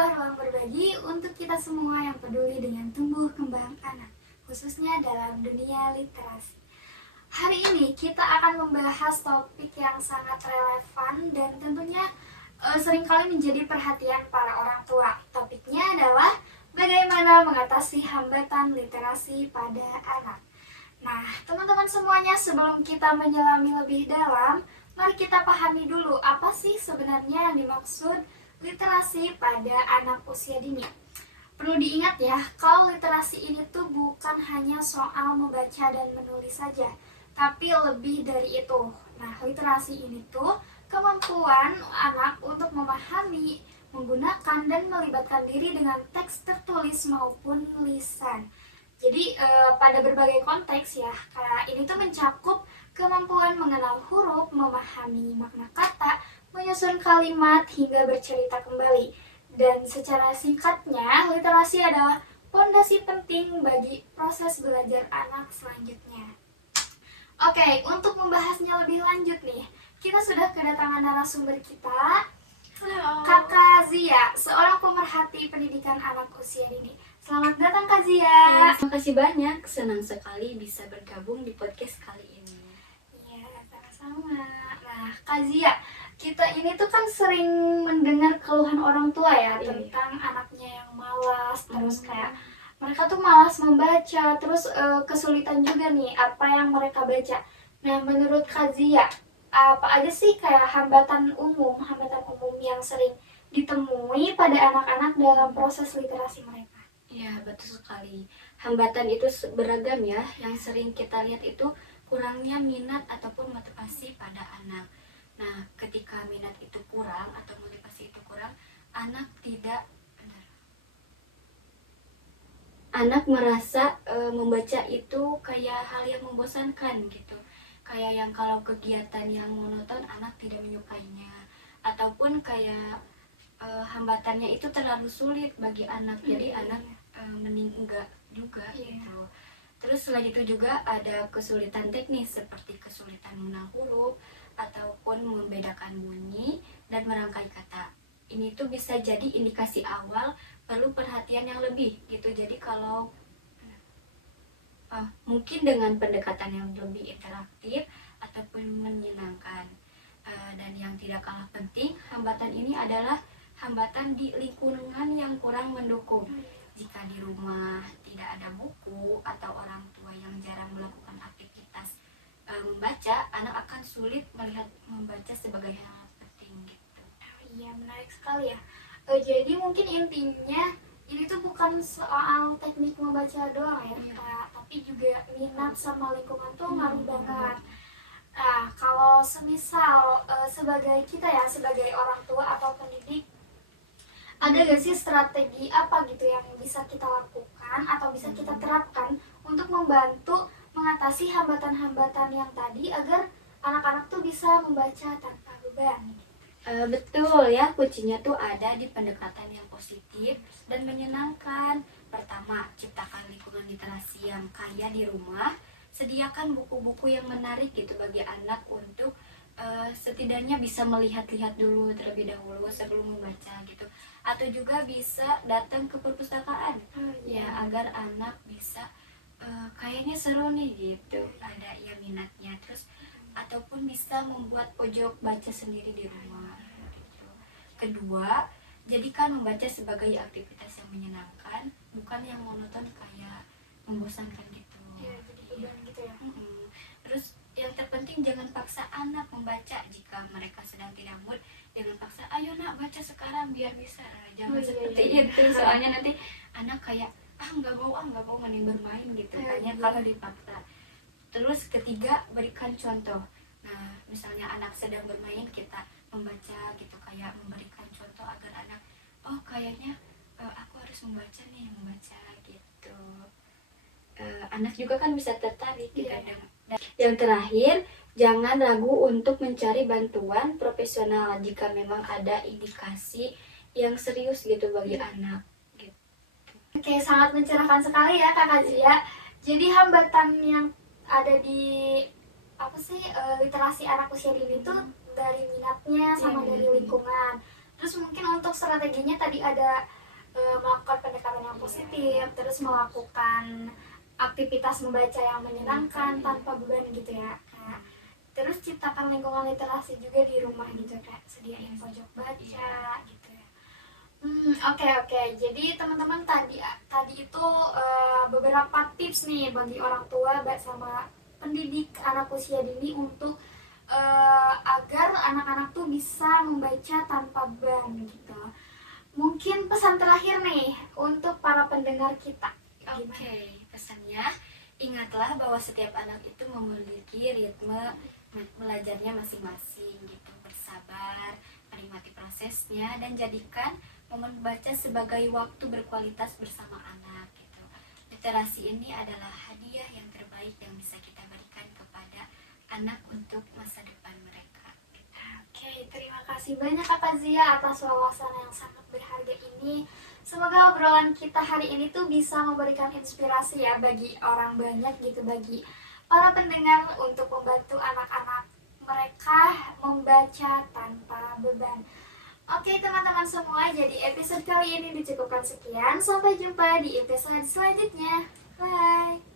sebuah ruang berbagi untuk kita semua yang peduli dengan tumbuh kembang anak, khususnya dalam dunia literasi. Hari ini kita akan membahas topik yang sangat relevan dan tentunya seringkali menjadi perhatian para orang tua. Topiknya adalah bagaimana mengatasi hambatan literasi pada anak. Nah, teman-teman semuanya, sebelum kita menyelami lebih dalam, mari kita pahami dulu apa sih sebenarnya yang dimaksud literasi pada anak usia dini. Perlu diingat ya, kalau literasi ini tuh bukan hanya soal membaca dan menulis saja, tapi lebih dari itu. Nah, literasi ini tuh kemampuan anak untuk memahami, menggunakan, dan melibatkan diri dengan teks tertulis maupun lisan. Jadi pada berbagai konteks ya, kayak ini tuh mencakup kemampuan mengenal huruf, memahami makna kata, menyusun kalimat, hingga bercerita kembali. Dan secara singkatnya, literasi adalah fondasi penting bagi proses belajar anak selanjutnya. Oke, untuk membahasnya lebih lanjut nih, kita sudah kedatangan narasumber kita, Kakak Zia, seorang pemerhati pendidikan anak usia dini. Selamat datang Kak Zia. Terima kasih banyak, senang sekali bisa bergabung di podcast kali ini. Iya, sama-sama. Nah, Kak Zia, kita ini tuh kan sering mendengar keluhan orang tua ya tentang anaknya yang malas, terus kayak mereka tuh malas membaca, terus kesulitan juga nih apa yang mereka baca. Nah, menurut Kak Zia, apa aja sih kayak hambatan umum yang sering ditemui pada anak-anak dalam proses literasi mereka? Ya, betul sekali. Hambatan itu beragam ya, yang sering kita lihat itu kurangnya minat ataupun motivasi pada anak. Nah, ketika minat itu kurang atau motivasi itu kurang, anak merasa membaca itu kayak hal yang membosankan gitu. Kayak yang kalau kegiatan yang monoton anak tidak menyukainya, ataupun kayak hambatannya itu terlalu sulit bagi anak, jadi anak mending enggak juga gitu. Terus selain itu juga ada kesulitan teknis seperti kesulitan mengenal huruf ataupun membedakan bunyi dan merangkai kata. Ini tuh bisa jadi indikasi awal perlu perhatian yang lebih gitu. Jadi kalau mungkin dengan pendekatan yang lebih interaktif ataupun menyenangkan. Dan yang tidak kalah penting, hambatan ini adalah hambatan di lingkungan yang kurang mendukung. Jika di rumah tidak ada buku atau orang tua yang jarang melakukan aktivitas membaca, anak akan sulit melihat membaca sebagai hal penting gitu. Iya, menarik sekali ya. Jadi mungkin intinya ini tuh bukan soal teknik membaca doang ya, tapi juga minat sama lingkungan tuh ngaruh banget. Nah, kalau semisal sebagai kita ya, sebagai orang tua atau pendidik, ada gak sih strategi apa gitu yang bisa kita lakukan atau bisa kita terapkan untuk membantu mengatasi hambatan-hambatan yang tadi agar anak-anak tuh bisa membaca tanpa beban? Betul ya, kuncinya tuh ada di pendekatan yang positif dan menyenangkan. Pertama, ciptakan lingkungan literasi yang kaya di rumah. Sediakan buku-buku yang menarik gitu bagi anak untuk setidaknya bisa melihat-lihat dulu terlebih dahulu sebelum membaca gitu. Atau juga bisa datang ke perpustakaan ya, agar anak bisa kayaknya seru nih gitu, ada ya minatnya. Terus ataupun bisa membuat pojok baca sendiri di rumah gitu. Kedua, jadikan membaca sebagai aktivitas yang menyenangkan, bukan yang monoton kayak membosankan gitu. Gitu ya. Terus yang terpenting jangan paksa anak membaca. Jika mereka sedang tidak mood, jangan paksa, ayo nak baca sekarang biar bisa. Jangan seperti itu, soalnya nanti anak kayak nggak mau mending bermain gitu kan ya kalau dipaksa. Terus ketiga, berikan contoh. Nah, misalnya anak sedang bermain, kita membaca gitu, kayak memberikan contoh agar anak, kayaknya aku harus membaca gitu. Anak juga kan bisa tertarik gitu. Yang terakhir, jangan ragu untuk mencari bantuan profesional jika memang ada indikasi yang serius gitu bagi anak gitu. Oke, sangat mencerahkan sekali ya Kakak Zia. Jadi hambatan yang ada di literasi anak usia dini itu dari minatnya sama dari lingkungan. Terus mungkin untuk strateginya tadi ada melakukan pendekatan yang positif, terus melakukan aktivitas membaca yang menyenangkan tanpa beban gitu ya. Nah, terus ciptakan lingkungan literasi juga di rumah gitu, kayak sediain pojok baca gitu ya. Oke. Jadi teman-teman tadi itu beberapa tips nih bagi orang tua sama pendidik anak usia dini untuk agar anak-anak tuh bisa membaca tanpa beban gitu. Mungkin pesan terakhir nih untuk para pendengar kita. Oke, pesannya ingatlah bahwa setiap anak itu memiliki ritme belajarnya masing-masing gitu. Bersabar, menikmati prosesnya, dan jadikan momen baca sebagai waktu berkualitas bersama anak gitu. Literasi ini adalah hadiah yang terbaik yang bisa kita berikan kepada anak untuk masa depan mereka. Oke, terima kasih banyak Kakak Zia atas wawasan yang sangat berharga ini. Semoga obrolan kita hari ini tuh bisa memberikan inspirasi ya bagi orang banyak gitu, bagi para pendengar untuk membantu anak-anak mereka membaca tanpa beban. Oke teman-teman semua, jadi episode kali ini dicukupkan sekian. Sampai jumpa di episode selanjutnya. Bye!